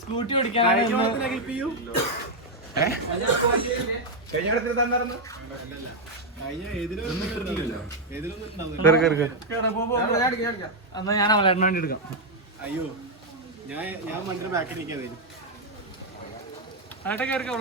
Scooty ഓടിക്കാൻ എന്നാ ഞാൻ അവളേട്ടന് വേണ്ടി എടുക്കാം. അയ്യോ ഞാൻ മണ്ടിന് ബാക്കിൽ നിൽക്കാതെ ആട്ടെ കേറിക്കോ.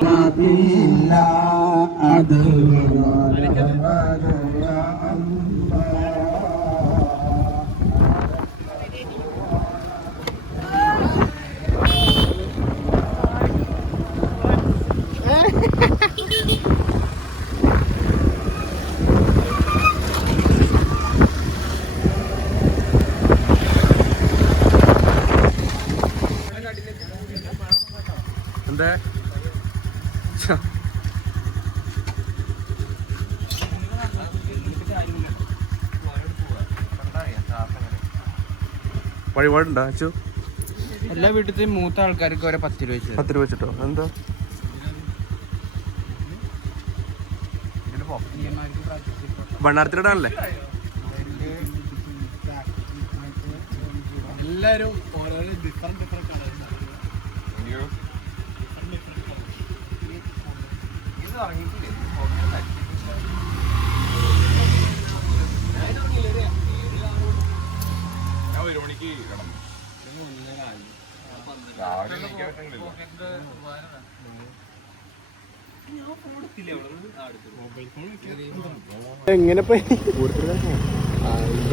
എന്താ വഴിപാടുണ്ടോ അച്ചു? എല്ലാ വീട്ടിലെയും മൂത്ത ആൾക്കാർക്ക് ഓരോ 10 രൂപ 10 രൂപ വെച്ചിട്ടോ? എന്താ വണ്ണാരത്തിലിടാനല്ലേ? എല്ലാരും ഓരോരോ ഡിഫറെന്റ് കളേഴ്സ് ഞാൻ 1 മണിക്ക് കിടന്നു. രാവിലെ എണീക്കാൻ പറ്റുന്നില്ല. എങ്ങനെ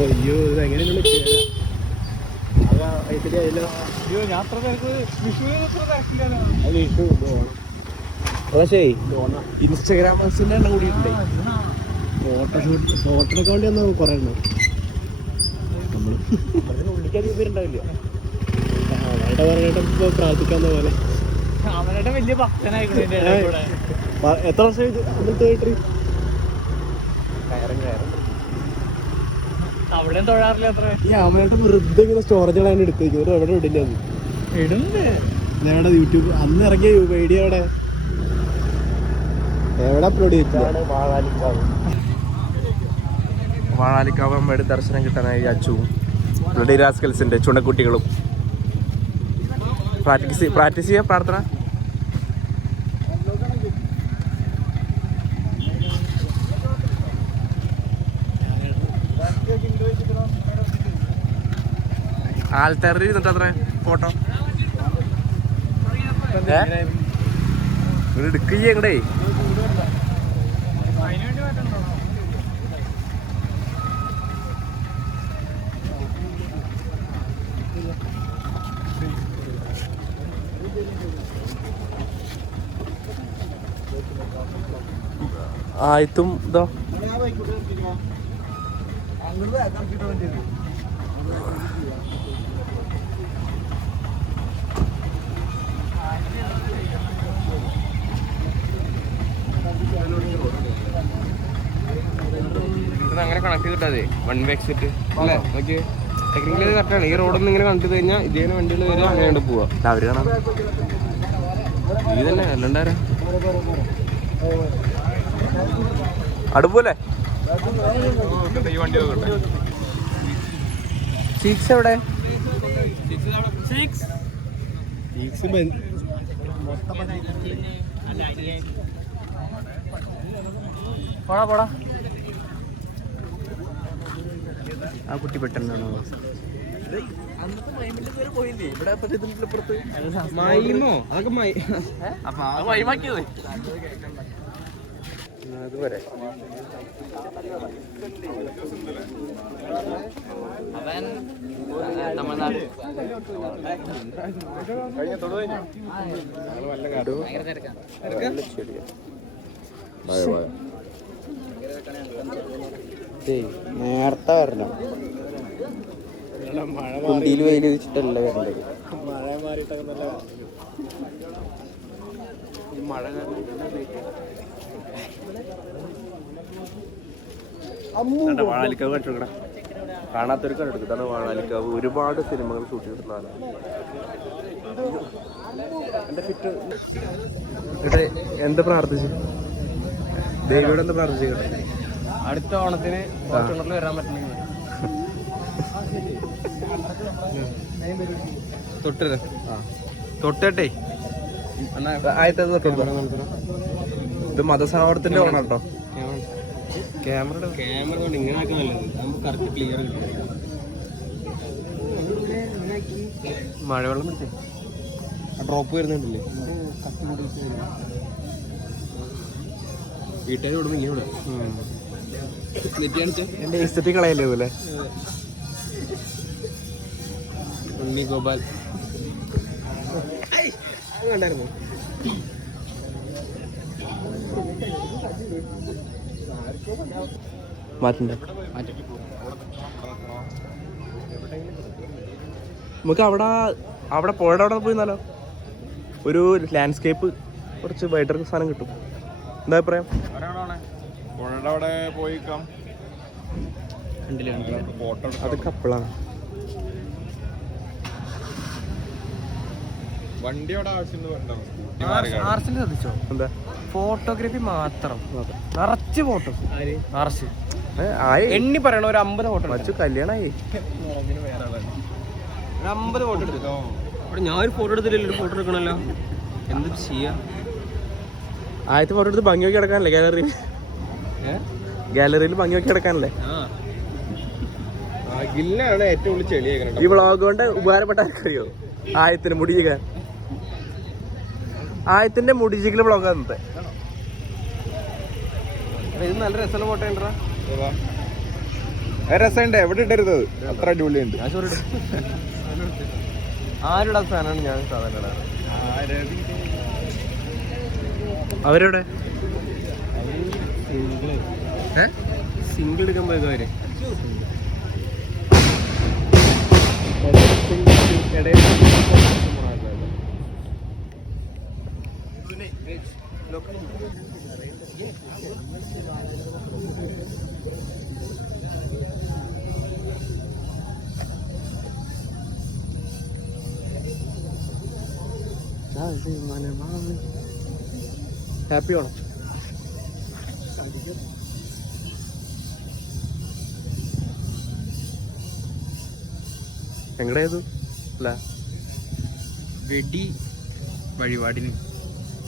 അയ്യോ ഇതെങ്ങനെയുള്ള പക്ഷേ ഇൻസ്റ്റാഗ്രാമേഴ്സിന്റെ എണ്ണം കൂടിയിട്ടുണ്ട്. ഫോട്ടോനൊക്കെ വേണ്ടി ഒന്ന് കുറെ എണ്ണം ഉള്ളിക്കധികം പേരുണ്ടാവില്ല. അവരുടെ പറഞ്ഞിട്ട് ഇപ്പൊ പ്രാർത്ഥിക്കാവുന്ന പോലെ അവരുടെ വലിയ ഭക്തനായിക്കോട്ടെ. എത്ര വർഷം കേട്ടി അവിടെയും തൊഴാറില്ല അത്ര. ഈ അമ്മയുടെ വെറുതെ ഇങ്ങനെ സ്റ്റോറേജുകളാണ് എടുത്തേക്കുന്നത്. എവിടെ ഇടില്ല അത് ഇടുന്നുണ്ട്. എവിടെ യൂട്യൂബ് അന്ന് ഇറങ്ങിയ വീഡിയോ എവിടെ അപ്ലോഡ് ചെയ്തിട്ടാണ്? വാഴാലിക്കാവ് അമ്മയുടെ ദർശനം കിട്ടാനായി അച്ചുവും ബ്ലഡി റാസ്കൽസിന്റെ ചുണക്കുട്ടികളും പ്രാക്ടീസ് ചെയ്യാം പ്രാർത്ഥന. ആൾക്കാരുടെ ഇരുന്നിട്ട് അത്ര ഫോട്ടോ എടുക്കുകയെ എങ്ങടേ? ആയത്തും ഇതോ അങ്ങനെ കണക്ട് ചെയ്തിട്ടേ 1 വേ എക്സിറ്റ് അല്ലേ? നോക്കി ടെക്നിക്കലി കറക്റ്റാണ്. ഈ റോഡൊന്നും ഇങ്ങനെ കണ്ടു കഴിഞ്ഞാൽ ഇതേ വണ്ടികൾ വരിക, അങ്ങനെ പോവാ. അവര് കാണാം ഇത് തന്നെ അല്ലണ്ടാരാ അടുപ്പോലെ ഈ വണ്ടി നോക്കട്ടെ. സീറ്റ്സ് എവിടെ? പോടാ പോടാ. ആ കുട്ടി പെട്ടെന്നാണോ? മൈമോ അതൊക്കെ മൈമാക്കിയത് അതുവരെ. അവൻ തമിഴ്നാട് നേരത്തെ വരണം. കുണ്ടിയിൽ വെയിൽ വെച്ചിട്ടല്ല വരേണ്ടത്. മഴ വാഴാലിക്കാവ് കണ്ടിട്ടുണ്ടോ? കാണാത്തൊരു കണ്ടെടുത്താണ് വാഴാലിക്കാവ്. ഒരുപാട് സിനിമകൾ ഷൂട്ട് ചെയ്തിട്ടുള്ളതാണ്. എന്താ പ്രാർത്ഥിച്ചു? ദേവിയോട് എന്താ പ്രാർത്ഥിച്ചു? അടുത്ത ഓണത്തിന് വരാൻ പറ്റണമെങ്കിൽ തൊട്ടേ തൊട്ടട്ടെ ആദ്യത്തെ ഇത് മതസൗഹാർദ്ദത്തിന്റെ ഓണം കേട്ടോ. ക്യാമറ കൊണ്ട് ഇങ്ങനെ ആക്കാൻ നല്ലത്, നമുക്ക് കറക്റ്റ് ക്ലിയർ കിട്ടും. മഴവെള്ളം പിടിച്ചേ ഡ്രോപ്പ് വരുന്നുണ്ടല്ലേ, വീട്ടുകാർ വിടുമ്പോ ഇങ്ങനെ വിടാം. നെറ്റ് കാണിച്ചേ എന്റെ എസ്തെറ്റിക് കളയല്ലേ പോലെ. ഉണ്ണി ഗോപാൽ കണ്ടായിരുന്നു. മാറ്റണ്ട, നമുക്ക് അവിടെ പുഴയുടെ അവിടെ പോയി എന്നാലോ? ഒരു ലാൻഡ്സ്കേപ്പ് കുറച്ച് ബെറ്റർ സാധനം കിട്ടും. എന്താ അഭിപ്രായം? പുഴയുടെ അവിടെ പോയിക്കാം. ഫോട്ടോ അത് കപ്പിളാണ്. വണ്ടി അവിടെ ആവശ്യം ആർസിന്റെ ശ്രദ്ധിച്ചോ? എന്താ ഫോട്ടോഗ്രാഫി മാത്രം, നിറച്ച് ഫോട്ടോ, നിറച്ച് ആയി എണ്ണി പറയണ ഒരു 50 ഫോട്ടോ, മച്ചു കല്യാണമായി. ഒരു 50 ഫോട്ടോ എടുത്തോ. അവിടെ ഞാനൊരു ഫോട്ടോ എടുത്തില്ലല്ലോ, ഒരു ഫോട്ടോ എടുക്കണല്ലോ. എന്ത് ചെയ്യാ? ആദ്യത്തെ ഫോട്ടോ എടുത്ത് ഭംഗി നോക്കി കിടക്കാനല്ലേ ഗാലറിയിൽ ഭംഗി നോക്കി കിടക്കാനല്ലേ? ഗില്ലാണ് ഏറ്റവും കൂടുതൽ ചെളിയാക്കണം. ഈ വ്ളോഗ് കൊണ്ട് ഉപകാരപ്പെട്ട ആർക്കറിയോ? ആയത്തിന് മുടിയിക്കാൻ, ആയത്തിന്റെ മുടിജിക്കൽ വ്ളോഗ് അന്നത്തെ. ഇത് നല്ല രസമുള്ള ഫോട്ടോ ഉണ്ടോ? രസമുണ്ട്, എവിടെ ഇട്ടരുത്, അത്ര അടിപൊളിയുണ്ട്. ഞാൻ ചോറ് ആരുടെ സാധനമാണ് ഞാൻ സാധാരണ അവരെവിടെ? സിംഗിൾ എടുക്കാൻ പോയത് അവര്. ഹാപ്പി ആണോ? എങ്ങടെയത്? അല്ല വെടി വഴിപാടിന്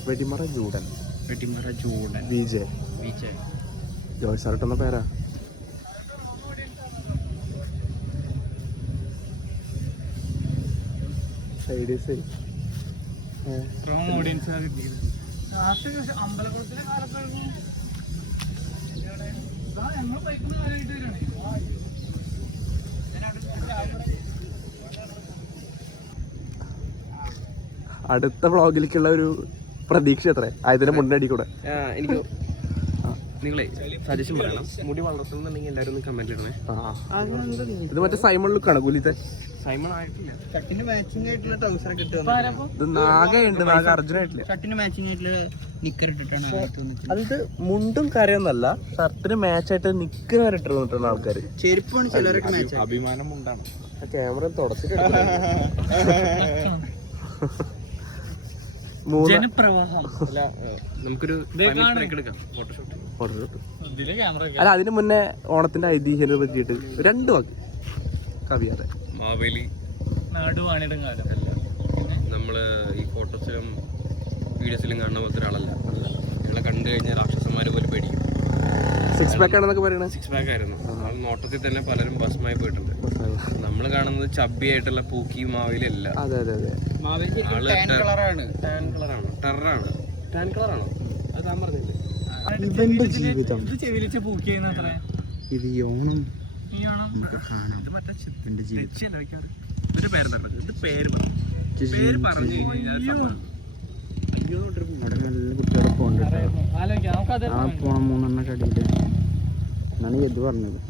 വെടിമറ ജൂഡൻ, വെടിമറ ജൂഡൻ വിജയ് ജോയ്സ് ആർട്ടെന്ന പേരാ. അടുത്ത വ്ളോഗിലേക്കുള്ള ഒരു പ്രതീക്ഷ എത്ര? അതിന്റെ മുന്നടി കൂടെ എനിക്ക് നിങ്ങളെ സജഷൻ പറയണം. മുടി വളർത്തുന്നുണ്ടെങ്കിൽ എല്ലാവരും ഒന്ന് കമന്റ് ഇടണേ. ഇത് മറ്റേ സൈമൺ ലുക്കാണ് കൂലിത്തെ. സൈമൺ ആയിട്ടില്ല. ഷർട്ടിന് മാച്ചിങ് ആയിട്ടുള്ള ട്രൗസർ ഒക്കെ ഇട്ട് ഇത് നാഗയുണ്ട്, നാഗ അർജുനായിട്ടില്ല. ഷർട്ടിന് മാച്ചിങ് ആയിട്ടുള്ള നിക്കർ ഇട്ടിട്ടാണ് അത് മുണ്ടും കാര്യമൊന്നല്ല, ഷർട്ടിന് മാച്ചായിട്ട് നിക്കർ വരെ ഇട്ട് വന്നിട്ടാണ് ആൾക്കാർ. ചെരുപ്പാണ് ചിലരൊക്കെ മാച്ച്. അഭിമാനം ഉണ്ടാണ്. ക്യാമറ തുടച്ചിട്ട് ജനപ്രവാഹം. നമുക്കൊരു എടുക്കാം ഫോട്ടോഷൂട്ട്. അല്ല, അതിന് മുന്നേ ഓണത്തിന്റെ ഐതിഹ്യത്തെ പറ്റിയിട്ട് 2 വാക്ക് കവിയാതെ. മാവേലി നാടുവാണിടും കാലം നമ്മള് ഈ ഫോട്ടോസിലും വീഡിയോസിലും കാണുന്ന പോലത്തെ ഒരാളല്ല. ഞങ്ങളെ കണ്ടു കഴിഞ്ഞാൽ രാക്ഷസന്മാര് പോലെ പേടിക്കും. 6 പാക്ക് ആണെന്നൊക്കെ പറയണേ. 6 പാക്ക് ആയിരുന്നു. നമ്മൾ നോട്ടത്തിൽ തന്നെ പലരും ഭസ്മായി പോയിട്ടുണ്ട്. നമ്മൾ കാണുന്നത് ചബ്ബി ആയിട്ടുള്ള പൂക്കി മാവേലി അല്ല. അതെ അതെ അതെ. ടാൻ കളറാണ്. ടാൻ കളറാണ്, ടെററാണ്. ടാൻ കളറാണോ? അത് ഞാൻ പറഞ്ഞില്ലേ. ഇവന്റെ ജീവിതം ചെവിലിച്ച പൂക്കിയെന്ന് അത്ര ഇത് ഈ ഓണം ഇത് പേരെന്താ? ഇത് പേര് പറഞ്ഞു അവിടെ നല്ല കുട്ടികളെ പോകണ്ട. ആ പോണ 3 എണ്ണൊക്കെ അടിയിട്ട് എന്നാണ് ഇത് പറഞ്ഞത്.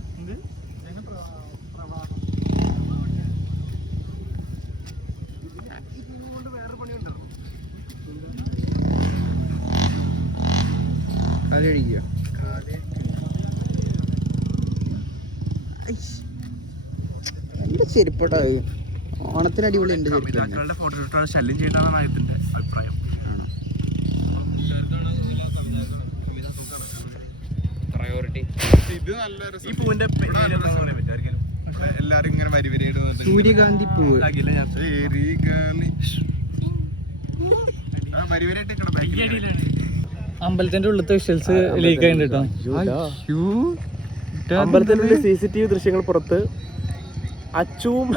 എന്റെ ചെരുപ്പട്ടാ ഓണത്തിന് അടിപൊളി. എന്റെ ചെരുപ്പ് ഫോട്ടോ ശല്യം ചെയ്താണെന്നാണ് ആയതിന്റെ അഭിപ്രായം. പ്രയോറിറ്റി ഇത് നല്ല ഈ പൂവിന്റെ എല്ലാരും ഇങ്ങനെ വരിവരിയായിട്ട് സൂര്യകാന്തി പൂവ് അമ്പലത്തിന്റെ ഉള്ളത്തെ വിഷ്വൽസ് ലീക്ക് ആയിട്ട് കേട്ടോ. അമ്പലത്തിന്റെ CCTV ദൃശ്യങ്ങൾ പുറത്ത് അച്ചുവും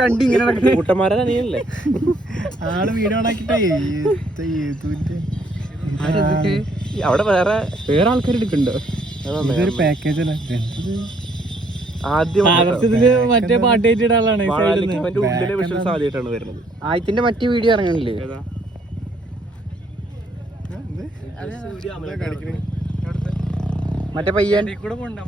കണ്ടിങ്ങനെ കൂട്ടന്മാരെ അനിയല്ലേ ആള് വീഡിയോ അവിടെ വേറെ ആൾക്കാർ എടുക്കണ്ടോ? ഇതൊരു പാക്കേജ് അല്ല. ആദ്യം ആദർശത്തില് മറ്റേ പാട്ട് കയറ്റിയ ആളാണ്. അവന്റെ ഉള്ളിലെ വിഷ്വൽസ് ആദ്യമായിട്ടാണ് വരുന്നത്. ആദ്യത്തിന്റെ മറ്റേ വീഡിയോ ഇറങ്ങണില്ലേ? മറ്റേ പയ്യൻ കൂടെ പോകണ്ട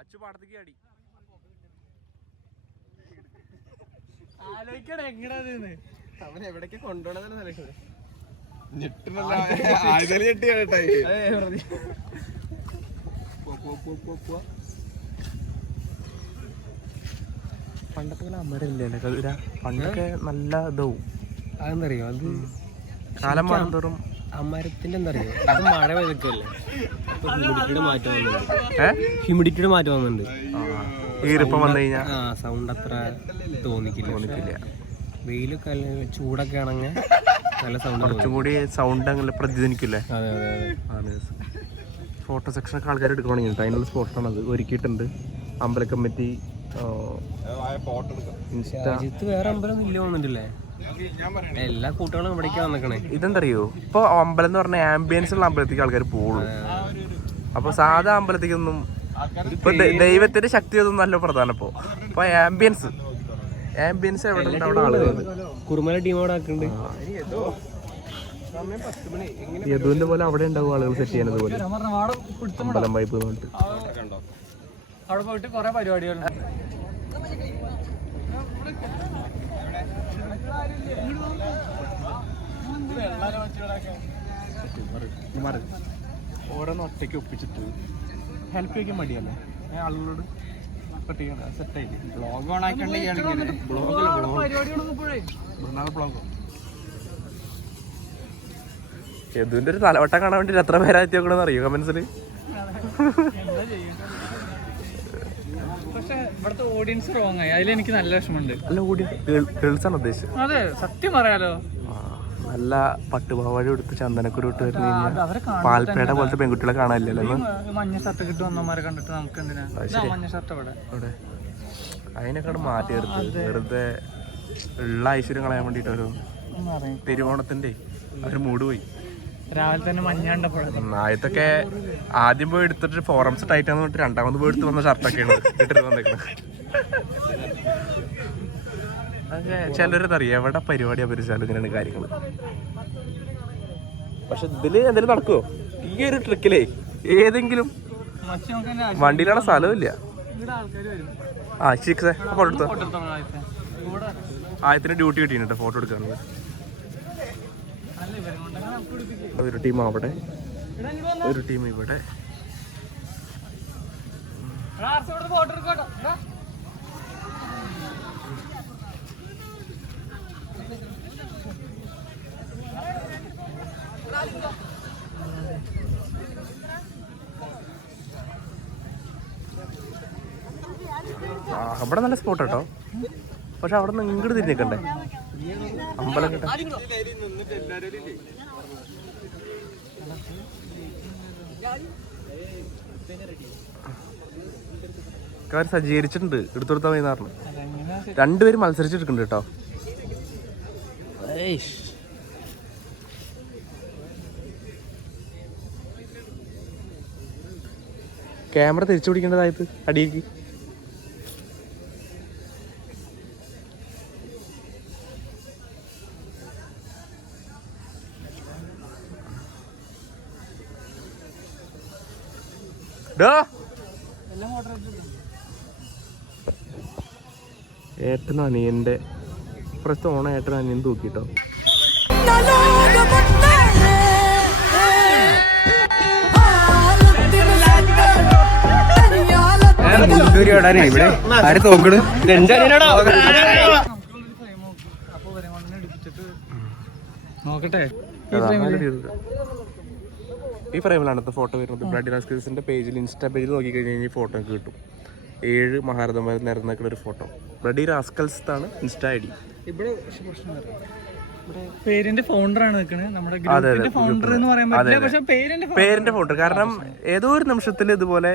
അച്ചു പാടത്തേക്ക് അടി ആലോചിക്കണേ എങ്ങനെയാ അവൻ എവിടേക്ക് കൊണ്ടുപോകണമെന്ന് പണ്ടത്തെ പോലെ അമരല്ലേ കതിര? പണ്ടൊക്കെ നല്ല ഇതാവും. അതെന്തറിയോ, അത് കാലം മാറുന്തോറും അമരത്തിന്റെ എന്താ അറിയോ, അത് മഴ പെയ്തൊക്കെയല്ലേ, അപ്പൊ ഹ്യൂമിഡിറ്റിയുടെ മാറ്റം വന്നിട്ടുണ്ട്. ഹ്യൂമിഡിറ്റിയുടെ മാറ്റം വന്നിട്ടുണ്ട്. ഈർപ്പം വന്നു കഴിഞ്ഞാൽ സൗണ്ട് അത്ര തോന്നിക്കില്ല. വെയിലൊക്കെ ചൂടൊക്കെ ആണെങ്കിൽ നല്ല സൗണ്ട്, കുറച്ചും കൂടി സൗണ്ട് അങ്ങനെ പ്രതിധ്വനിക്കില്ലേ? അതെ അതെ ആണ്. ഫോട്ടോ സെക്ഷനൊക്കെ ആൾക്കാർ എടുക്കുകയാണെങ്കിൽ അതിനുള്ള സ്പോട്ടാണ് അത് ഒരുക്കിയിട്ടുണ്ട് അമ്പല കമ്മിറ്റി. രാജ്യത്ത് വേറെ അമ്പലം ഇല്ല വന്നിട്ടില്ലേ? എല്ലാ കൂട്ടുകളും ഇവിടേക്കാ വന്നിക്കണേ. ഇതെന്തറിയോ, ഇപ്പൊ അമ്പലം എന്ന് പറഞ്ഞ ആംബിയൻസ് ഉള്ള അമ്പലത്തേക്ക് ആൾക്കാർ പോകുള്ളൂ. അപ്പൊ സാധാ അമ്പലത്തേക്കൊന്നും ഇപ്പൊ ദൈവത്തിന്റെ ശക്തി ഒന്നും നല്ല പ്രധാനം. ഇപ്പൊ ആംബിയൻസ് എവിടെ ഉണ്ട് അവിടെ ആളുകൾ. കുറുമല ടീം അവിടെ ആക്കുന്നുണ്ട്. യദുവിന്റെ പോലെ അവിടെ ഉണ്ടാവും ആളുകൾ സെറ്റ് ചെയ്യുന്നത് പോലെ. അമ്പലം വൈപ്പ് പറഞ്ഞിട്ട് അവിടെ പോയിട്ട് കുറെ പരിപാടികൾ. ഓരോന്ന് ഒറ്റയ്ക്ക് ഒപ്പിച്ചിട്ട് ഹെൽപ്പ് ചെയ്യാൻ മടിയല്ലേ ആളുകളോട്. ബ്ലോഗ് ഓൺ ആക്കണ്ടെങ്കിൽ യദുവിന്റെ ഒരു തലവട്ടം കാണാൻ വേണ്ടി എത്ര പേരാ എത്തിയോക്കണെന്ന് അറിയോ കമന്റ്സിൽ? പക്ഷെ ഇവിടുത്തെ ഓഡിയൻസ് റോങ് ആയി, അതിലെനിക്ക് നല്ല വിഷമമുണ്ട്. നല്ല കൂടി ഗേൾസ് ആണ് ഉദ്ദേശിച്ചത്. അതെ, സത്യം പറയാലോ. നല്ല പട്ടുപാവാടി എടുത്ത് ചന്ദനക്കുരു ഇട്ട് വരുന്ന കഴിഞ്ഞാൽ പാൽപ്പേട പോലത്തെ പെൺകുട്ടികളെ കാണാനില്ലല്ലോ. മഞ്ഞ ഷർട്ട് കിട്ടും വന്നമാരെ കണ്ടിട്ട് നമുക്ക് എന്തിനാ മഞ്ഞ ഷർട്ട് അവിടെ അതിനെക്കാട് മാറ്റി നിർത്തി വെറുതെ ഉള്ള ഐശ്വര്യം കളയാൻ വേണ്ടിട്ട് ഒരു തിരുവോണത്തിന്റെ ഒരു മൂഡ് പോയി. രാവിലെ തന്നെ മഞ്ഞ കണ്ടപ്പോഴേ ആദ്യത്തൊക്കെ ആദ്യം പോയി എടുത്തിട്ട് ഫോറംസ് ടൈറ്റ് ആണെന്ന് പറഞ്ഞിട്ട് രണ്ടാമത് പോയി എടുത്ത് വന്ന ഷർട്ടൊക്കെയാണ് ഇട്ടിട്ട് വന്നേക്കുന്നത്. അതെ, ചിലരറിയാം എവിടെ പരിപാടിയാ പരിചാലും ഇങ്ങനെയാണ് കാര്യങ്ങൾ. പക്ഷെ ഇതില് എന്തെങ്കിലും നടക്കുവോ? ഈ ഒരു ട്രിക്കിലേ ഏതെങ്കിലും വണ്ടിയിലാണ് സ്ഥലമില്ല. ആ ശിക്സേ ഫോട്ടോ എടുത്തോ. ആയത്തിന് ഡ്യൂട്ടി കിട്ടിയിട്ടുണ്ട് ഫോട്ടോ എടുക്കാനുള്ള. ഒരു ടീം അവിടെ, ഒരു ടീം ഇവിടെ. അവിടെ നല്ല സ്പോട്ട് കേട്ടോ. പക്ഷെ അവിടെ നിന്ന് ഇങ്ങോട്ട് തിരിഞ്ഞേക്കണ്ടേ അമ്പലം കേട്ടോ. സജ്ജീകരിച്ചിട്ടുണ്ട്, എടുത്തെടുത്താൽ വൈകുന്നേരം. രണ്ടുപേരും മത്സരിച്ചെടുക്കുന്നുണ്ട് കേട്ടോ. ക്യാമറ തിരിച്ചു പിടിക്കേണ്ടതായത് അടിയേക്ക്. ഏട്ടനും അനിയൻ്റെ ഇപ്രാവശ്യത്തെ ഓണം ഏട്ടനും അനിയൻ തൂക്കിട്ടോ. ഇവിടെ ആര് തോക്കണ് നോക്കട്ടെ. ഈ ഫ്രെയിമിലാണ് ഫോട്ടോ വരുന്നത്. ബ്ലഡി റാസ്കൽസിന്റെ പേജിൽ ഇൻസ്റ്റാ പേജിൽ നോക്കി കഴിഞ്ഞാൽ ഈ ഫോട്ടോ കിട്ടും. 7 മഹാരഥന്മാർ നിരന്നേക്കുന്ന ഒരു ഫോട്ടോ. ബ്ലഡി റാസ്കൽസ് ആണ് ഇൻസ്റ്റാ ഐ ഡി. പേരിന്റെ ഫൗണ്ടർ ആണ് നിൽക്കുന്നത്. നമ്മുടെ ഗ്രൂപ്പിന്റെ ഫൗണ്ടർ എന്ന് പറയാൻ പറ്റില്ല, പക്ഷെ പേരിന്റെ ഫൗണ്ടർ. കാരണം ഏതോ ഒരു നിമിഷത്തിൽ ഇതുപോലെ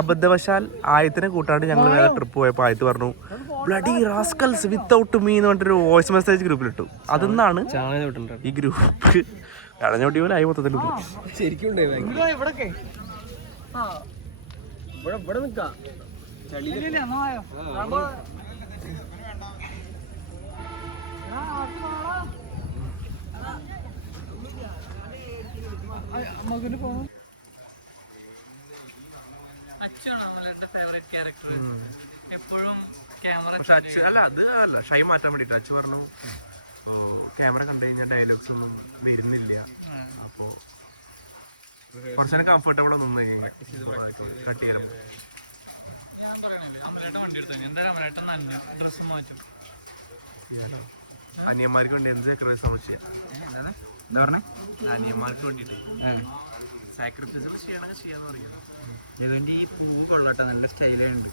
അബദ്ധവശാൽ ആയത്തിനെ കൂട്ടാണ്ട് ഞങ്ങൾ വേറെ ട്രിപ്പ് പോയപ്പോൾ ആയത്ത് പറഞ്ഞു ബ്ലഡി റാസ്കൽസ് വിത്തൗട്ട് മീ എന്ന് പറഞ്ഞിട്ടൊരു വോയിസ് മെസ്സേജ് ഗ്രൂപ്പിലിട്ടു. അതിന്നാണ് ഈ ഗ്രൂപ്പ് കടഞ്ഞോട്ടി പോലെ ആയി മൊത്തത്തിൽ. ശരിക്കും അല്ല അത് അല്ല ഷൈ മാറ്റാൻ വേണ്ടിട്ട് അച്ചു പറഞ്ഞു ക്യാമറ കണ്ടു കഴിഞ്ഞാൽ ഡയലോഗ്സ് ഒന്നും വരുന്നില്ല, അപ്പോ കുറച്ചു കംഫർട്ടബിൾ നിന്ന് കട്ട് ചെയ്യാൻ. അനിയന്മാർക്ക് വേണ്ടി എന്ത് സംശയം എന്താ പറഞ്ഞേ? അനിയന്മാർക്ക് വേണ്ടിട്ട് സാക്രിഫൈസുകൾ ചെയ്യണമെങ്കിൽ ചെയ്യാന്ന് പറയുന്നത്. ഏതുകൊണ്ട് ഈ പൂവ് കൊള്ളട്ടെ, നല്ല സ്റ്റൈലുണ്ട്.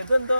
ഇതെന്തോ